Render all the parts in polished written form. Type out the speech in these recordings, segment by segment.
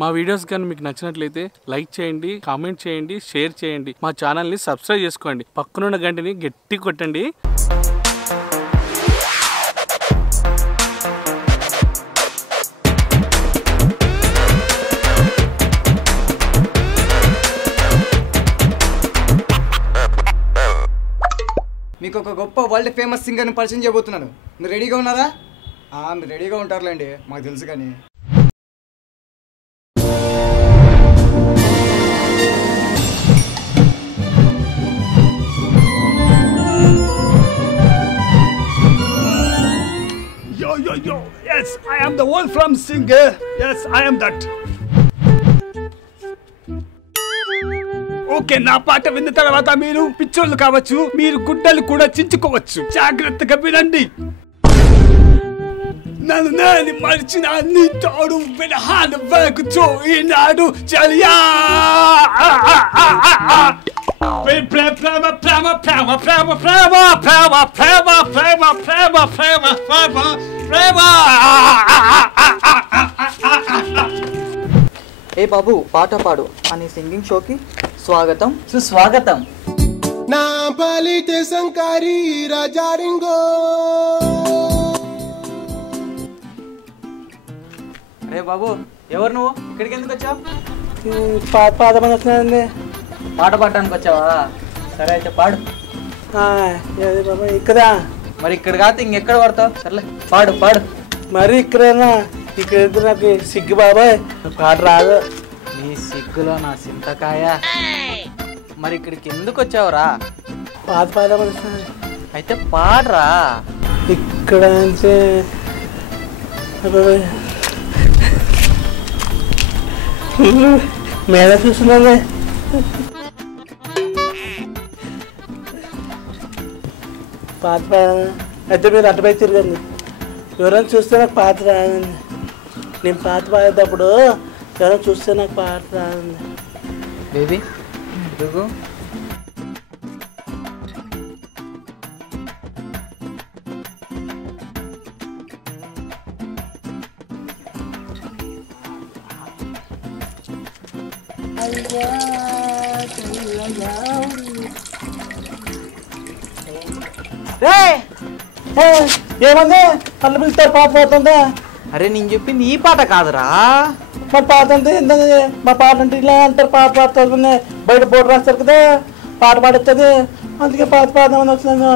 మా వీడియోస్ కానీ మీకు నచ్చినట్లయితే లైక్ చేయండి, కామెంట్ చేయండి, షేర్ చేయండి. మా ఛానల్ని సబ్స్క్రైబ్ చేసుకోండి. పక్కనున్న గంటని గట్టి కొట్టండి. మీకు ఒక గొప్ప వరల్డ్ ఫేమస్ సింగర్ని పరిచయం చేయబోతున్నాను. మీరు రెడీగా ఉన్నారా? మీరు రెడీగా ఉంటారులేండి, మాకు తెలుసు. కానీ Yo, yes, I am the Wolfram singer. Yes, I am that. Okay, నా పాట విన్న తర్వాత మీరు పిచ్చోళ్ళు కావచ్చు, మీరు గుడ్డలు కూడా చించుకోవచ్చు. జాగ్రత్తగా వినండి. నన్ను నేను మరిచిన నీ తోడు వినహాన వేగుతూ ఈనాడు చలియా. ప్రేమ ప్రేమ ప్రేమ ప్రేమ ప్రేమ ప్రేమ ప్రేమ ప్రేమ ప్రేమ ప్రేమ ప్రేమ ప్రేమ ప్రేమ. ఏ బాబు, పాట పాడు అనే సింగింగ్ షోకి స్వాగతం, సుస్వాగతం. నా పాలితే సంకారి రాజారింగో. అరే బాబు, ఎవరు నువ్వు? ఇక్కడికి ఎందుకు వచ్చావు? పాట పాడమని వచ్చినానండి. పాట పాడడానికి వచ్చావా? సరే అయితే పాడు. బాబా ఇక్కడ మరి ఇక్కడ కాదు ఇంకెక్కడ పడతావు? సర్లే పాడు పాడు. మరి ఇక్కడేనా? ఇక్కడ నాకు సిగ్గు బాబాయ్, పాట రాదు. నీ సిగ్గులో నా సింతకాయ. మరి ఇక్కడికి ఎందుకు వచ్చావురా? పాట పాడమని వచ్చినాను. అయితే పాడరా. ఇక్కడ అంటే మేడ చూస్తున్నానే. పాత అయితే మీరు అటుపై తిరగండి. ఎవరైనా చూస్తే నాకు పాత రాదండి. నేను పాత పాడేటప్పుడు ఎవరైనా చూస్తే నాకు పాట రాదండి. బేబీ ఇదిగో. ఏమంది కళ్ళు పిలుస్తారు పాట పాడుతుందా? అరే నేను చెప్పింది ఈ పాట కాదురా. మరి పాట అంటే ఏంటంటే మా పాట అంటే ఇలా అంటారు. పాట పాడుతుంది బయట బోర్డు రాస్తారు కదా, పాట పాడుతుంది. అందుకే పాట పాడదామని వచ్చినాను.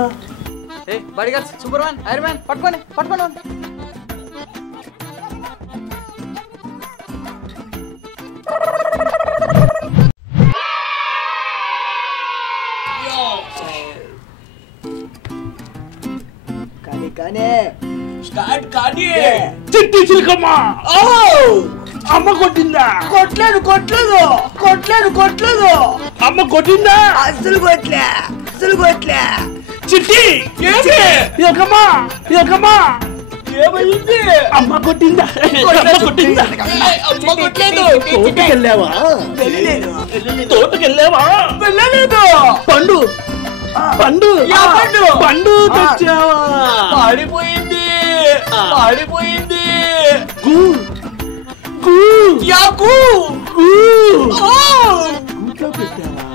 సూపర్ మ్యాన్, ఐరన్ మ్యాన్, పట్టుకోండి పట్టుకోండి. చిట్టి చిలకమ్మ అమ్మ కొట్టిందా? కొట్టలేదు కొట్టలేదు కొట్టలేదు కొట్టలేదు. అమ్మ కొట్టిందా? అసలు కొట్లే అసలు కొట్లే. చిట్టి చిలకమ్మ చిలకమ్మ ఏమైంది? అమ్మ కొట్టిందా? అమ్మ కొట్టిందా? అమ్మ కొట్టలేదు. తోటకెళ్ళావా? తోటకెళ్ళావా? వెళ్ళలేదు. పండు పండు పండు తెచ్చావా? పాడిపోయింది పాడిపోయింది. గు గు యాకు గూట్లో పెట్టావా?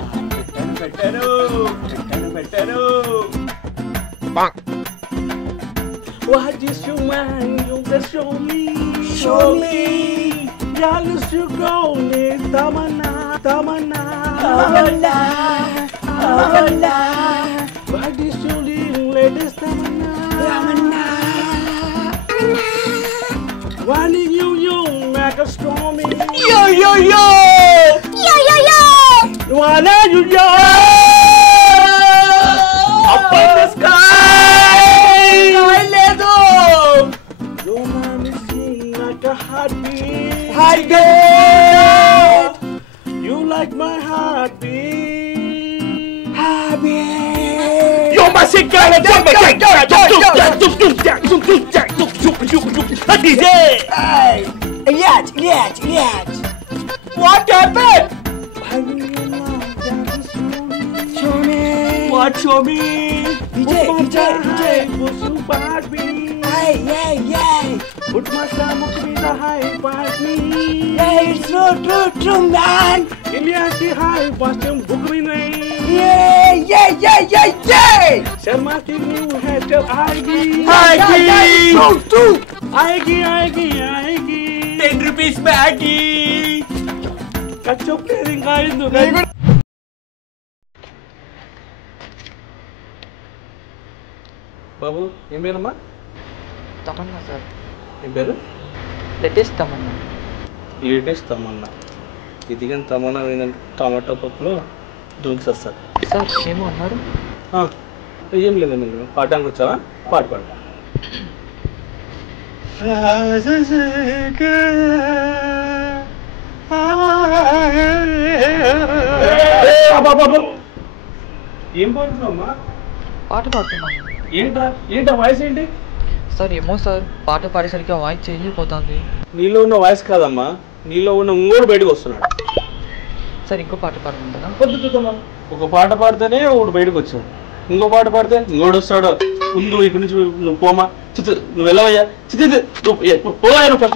పెట్టాను పెట్టాను పెట్టాను. What is your man? You can show me. Show me. Y'all to go need Tamana, Tamana, Tamana, Tamana. What is your latest Tamana, Tamana? Wanting you make a stormy. Yo yo yo. Yo yo yo. Wanna you yo. Up in the sky. లేదు. Your man is singing like a heartbeat. Heartbeat. You like my heartbeat. Heartbeat. You're my secret. Hey, yet. What happened? What show me? DJ. Pusu Barbie. Put my stomach with a high party. It's true, man. India's the high costume book me name. Yeah. Sharma की new hairstyle आएगी. True. आएगी. 10 rupees baggy. कच्चो प्लेयरिंग आइंदु. బాబు ఏం పేరమ్మా? Tamannaah sir. ఏం పేరు? Latest Tamannaah. Latest Tamannaah. ఇది కానీ తమన్నా ఏంటంటే టమాటో పప్పులో దూకిస్తారు సార్ ఏమో అన్నారు? ఏం లేదండి, పాడడానికి వచ్చావా? పాడు. ఏం పాడుతున్నావమ్మా? పాట పాడుతున్నాను. ఏంటా వాయిస్ ఏంటి? సార్ ఏమో సార్, పాట పాడేసరికి వాయిస్ చేంజ్ అయిపోతుంది. నీలో ఉన్న వాయిస్ కాదమ్మా, నీలో ఉన్న ఇంకోటి బయటకు వస్తున్నాడు. సార్ ఇంకో పాట పాడుకుంటారా? పొద్దుమ్మా, ఒక పాట పాడితేనే ఒకడు బయటకు వచ్చాడు, ఇంకో పాట పాడితే ఇంకోటి వస్తాడు. ముందు ఇక్కడి నుంచి నువ్వు పోమా, నువ్వు వెళ్ళవయ్యా, పోయా నువ్వు.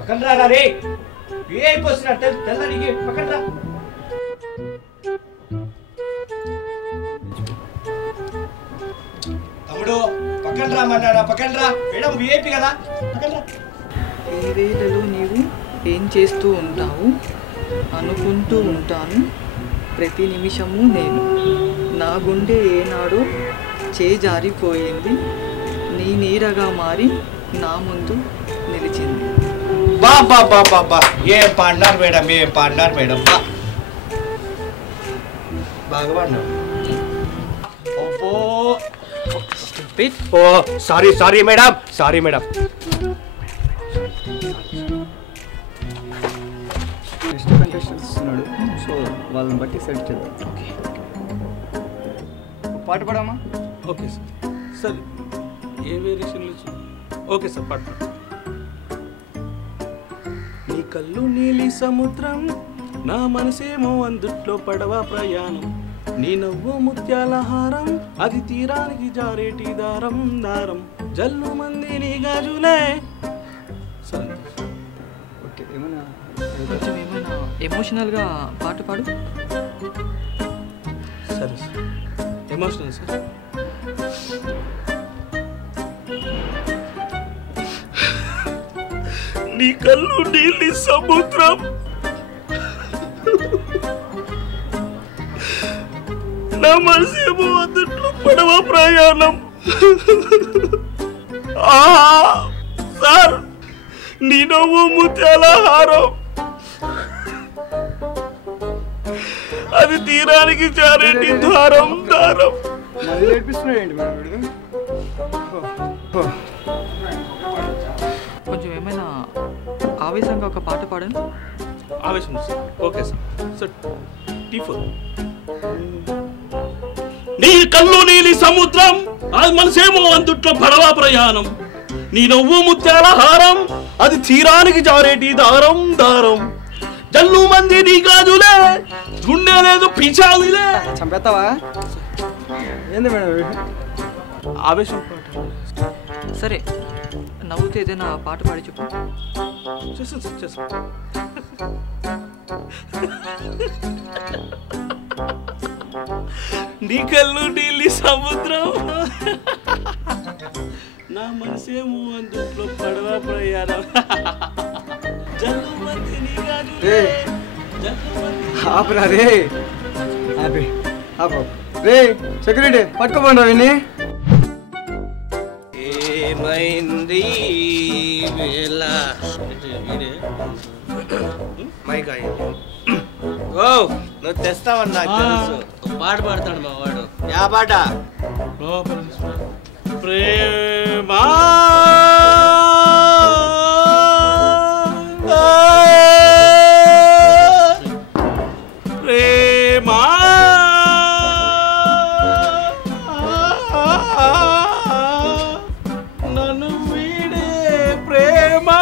పక్కన రా రే. ఏ అయిపోతున్నట్టు తెల్లనికి పక్కన రా. తమ్ముడు పక్కన రామన్నారా? పక్కన రా. మేడం విఐపి కదా, పక్కన రా. ఈ వేళలో నీవు ఏం చేస్తూ ఉంటావు? అనుకుంటూ ఉంటాను ప్రతి నిమిషము నేను. నా గుండె ఏనాడో చేజారిపోయింది, నీ నీడగా మారి నా ముందు నిలిచింది. బా ఏం పాడినారు మేడం, బాగా పాడినావు. Oh sorry madam. Next contestants ఇస్తున్నాడు, సో వాళ్ళని బట్టి సెట్ చేద్దాం. పాట పాడమ్మా. Okay sir. ఏ వేరియేషన్లు? ఓకే సార్, పాట. నీ కళ్ళు నీలి సముద్రం, నా మనసేమో అందుట్లో పడవ ప్రయాణం. నీ నవ్వు ముత్యాల హారం, అది తీరానికి జారేటి దారం. జల్లు మంది నీ గాజులే. సరే ఓకే, ఏమన్నా కొంచెం ఏమైనా ఎమోషనల్గా పాట పాడు. సరే సార్, ఎమోషనల్ సార్. నీ కళ్ళు నీలి సముద్రం, నా మనసేమో అందుట్లో పడవ ప్రయాణం. సార్, నీ నవ్వు ముత్యాల హారం, అది తీరానికి జారేటి దారం. మళ్ళీ నేర్పిస్తున్నాడు మేడం వీడు. కొంచెం ఏమైనా ఆవేశంగా ఒక పాట పాడండి. ఆవేశం సార్. Okay sir. టీ4. నీ కళ్ళు నీలి సముద్రం, అది మనసేమో అందుట్లో పడవ ప్రయాణం. నీ నవ్వు ముత్యాల హారం, అది తీరానికి జారేటి దారం. జల్లు మంది నీ గాజులే, గుండె లేదు పిచాదిలే. చంపేస్తావా? ఏంది మేడం ఆవేశం పాట. సరే, నవ్వుతూ ఏదైనా పాట పాడి చెప్పు. చేస్తాను. నీ కళ్ళు నీలి సముద్రం, నా మనసేమో అందుట్లో పడవ ప్రయాణం. జల్లు మంది నీ గాజులే, ఆపరా రే. రే సెక్యూరిటీ పట్టుకోమండి విని. ఏమైంది వేళ నువ్వు తెస్తావని నాకు తెలుసు. పాట పాడతాడు మా వాడు. యా పాట? ప్రేమా ప్రేమా నన్ను వీడే ప్రేమా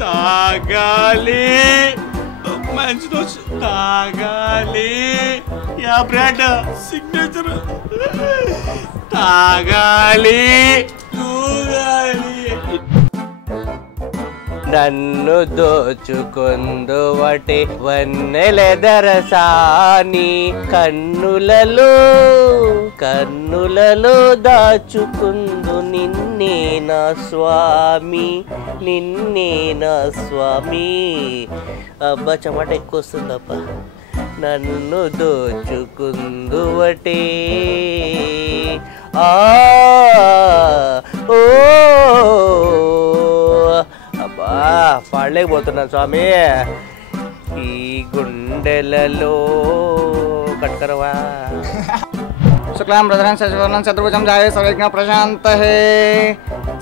తాగాలి మంచి తాగాలి యా బ్రాండ్ సిగ్నేచర్ తాగాలి తూగాలి నన్ను దోచుకొందువటే వన్నెలెదరసాని కన్నులలో దాచుకుందు నిన్నే నా స్వామి అబ్బా చెమట ఎక్కువ వస్తుందప్ప నన్ను దోచుకుందువటే ఓ అబ్బా పాడలేకపోతున్నాను స్వామి ఈ గుండెలలో కట్కరవా శుక్లాం ప్రధరం శశివర్ణం చతుర్భుజం జాయే సర్వజ్ఞ ప్రశాంత హే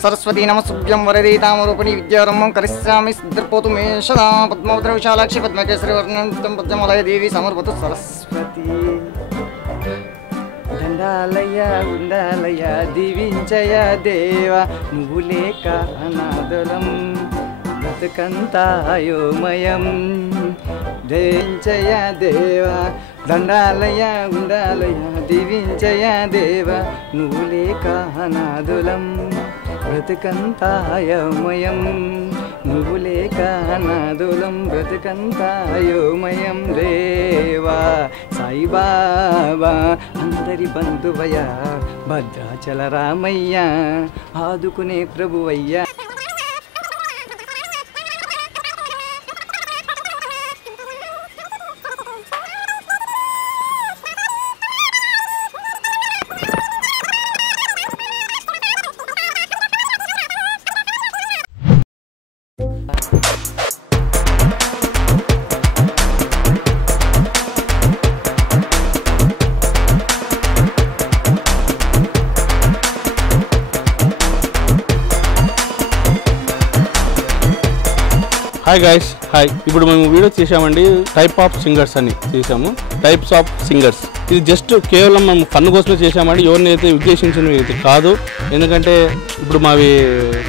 సరస్వతీ నమస్తుభ్యం వరదీతామరూపిణి విద్యారంభం కరిష్యామి సిద్ధిర్పోతు మే సదా పద్మభద్ర విశాలాక్షి పద్మకేసరి వర్ణం పద్మలయ దేవి సమర్పతు సరస్వతి దండాలయ ఉండాలయ దీవించయ దేవ నువ్వు లేక అనాదరం బ్రతుకంతాయోమయం జయించయ దేవ దండాలయ ఉండాలయ దీవించయ దేవ నువ్వు లేక అనాదులం బ్రతుకంతాయోమయం నువ్వు లేక అనాదులం బ్రతుకంతాయోమయం దేవా సాయిబాబా అందరి బంధువయ్య భద్రాచల రామయ్య ఆదుకునే ప్రభువయ్య హాయ్ గైస్, హాయ్. ఇప్పుడు మేము వీడియో చేసామండి టైప్ ఆఫ్ సింగర్స్ అని చేసాము. టైప్స్ ఆఫ్ సింగర్స్ ఇది జస్ట్ కేవలం మేము ఫన్ కోసమే చేసామండి. ఎవరిని అయితే ఉద్దేశించినవి అయితే కాదు. ఎందుకంటే ఇప్పుడు మావి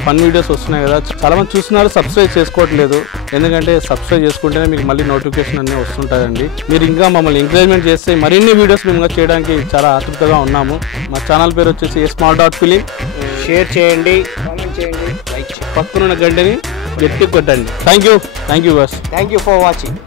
ఫన్ వీడియోస్ వస్తున్నాయి కదా, చాలామంది చూస్తున్నారు, సబ్స్క్రైబ్ చేసుకోవట్లేదు. ఎందుకంటే సబ్స్క్రైబ్ చేసుకుంటేనే మీకు మళ్ళీ నోటిఫికేషన్ అన్నీ వస్తుంటాయండి. మీరు ఇంకా మమ్మల్ని ఎంకరేజ్మెంట్ చేస్తే మరిన్ని వీడియోస్ మేము చేయడానికి చాలా ఆతృతగా ఉన్నాము. మా ఛానల్ పేరు వచ్చేసి small.film. షేర్ చేయండి, కామెంట్ చేయండి, లైక్ చేయండి. పక్కనున్న గంటని గట్టి కొట్టండి. Thank you boss. Thank you for watching.